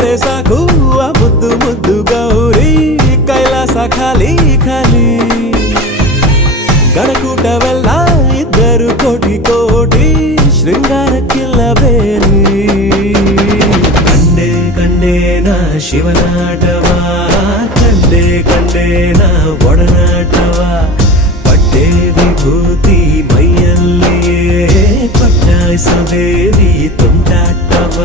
ಸಿಕ್ಕರೆ ಸಾಕು ಆ ಮುದ್ದು ಮುದ್ದು ಗೌರಿ ಕೈಲಾಸ ಖಾಲಿ ಖಾಲಿ ಗಣಕೂಟವೆಲ್ಲ ಇದ್ದರು ಕೋಟಿ ಕೋಟಿ ಶೃಂಗಾರಕ್ಕಿಲ್ಲ ಬೇಲಿ ಕಂಡೆ ಕಂಡೇನ ಶಿವನಾಟವ ಕಂಡೆ ಕಂಡೇನ ಒಡನಾಟವ ಪಟ್ಟೆ ವಿಭೂತಿ ಮೈಯಲ್ಲಿಯೇ ಪಟ್ಟಾಯಿಸೋ ದೇವಿ ತುಂಟಾಟವ